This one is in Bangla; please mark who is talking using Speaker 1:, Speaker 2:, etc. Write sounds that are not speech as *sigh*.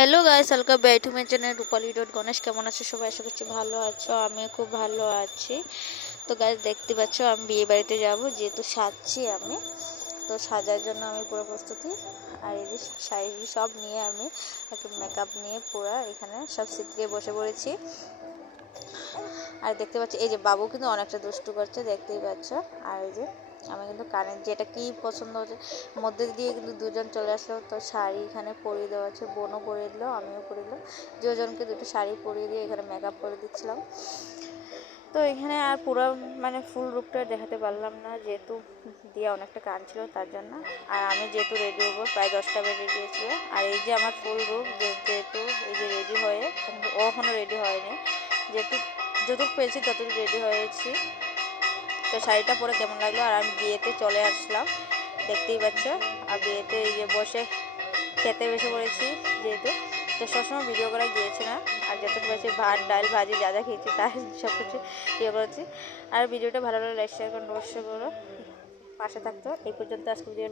Speaker 1: Hello guys welcome back to my channel Rupali dot Ganesh কেমন আছো সবাই? আশা করছি ভালো আছো আমি খুব ভালো আছি। তো গাইস দেখতে পাচ্ছ, আমি বিয়ে বাড়িতে যাব, যেহেতু সাজছি আমি। তো সাজার জন্য আমি পুরো প্রস্তুতি। আর এই যে শাড়ি সব নিয়ে আমি, একটা মেকআপ নিয়ে পুরো এখানে সব সিটকে বসে পড়েছি। আর দেখতে পাচ্ছি, এই যে বাবু কিন্তু অনেকটা দুষ্টু করছে, দেখতেই পাচ্ছ। আর এই যে আমি কিন্তু কারেন্ট যেটা কি পছন্দ হচ্ছে, মধ্যে দিয়ে কিন্তু দুজন চলে আসলো, তো শাড়ি এখানে পরিয়ে দেওয়া আছে, বোনও পরিয়ে দিল, আমিও পরিয়ে দিলাম। দুজনকে দুটো শাড়ি পরিয়ে দিয়ে এখানে মেকআপ করে দিচ্ছিলাম। তো এখানে আর পুরো মানে ফুল রূপটা দেখাতে পারলাম না, যেহেতু দিয়ে অনেকটা কান ছিল তার জন্য। আর আমি যেহেতু রেডি হব, প্রায় দশটা বেজে গিয়েছিল। আর এই যে আমার ফুল রূপ যেহেতু এই যে রেডি হয়ে ও এখনও রেডি হয়নি। যেহেতু যতটুকু পেয়েছি ততটুকু রেডি হয়েছি। তো শাড়িটা পরে কেমন লাগল? আর আমি বিয়েতে চলে আসলাম। দেখতেই পাচ্ছ। আর বিয়েতে এই যে বসে খেতে বসে পড়েছি যেহেতু। তো সবসময় ভিডিও করা গিয়েছে না। আর যতটুকু পেয়েছি ভাত, ডাল, ভাজি, যা যা খেয়েছি তার *laughs* সব কিছু ইয়ে করেছি। আর ভিডিওটা ভালো লাগলে লাইক শেয়ার করুন অবশ্যই করো পাশে থাকতো। এই পর্যন্ত আজকে ভিডিও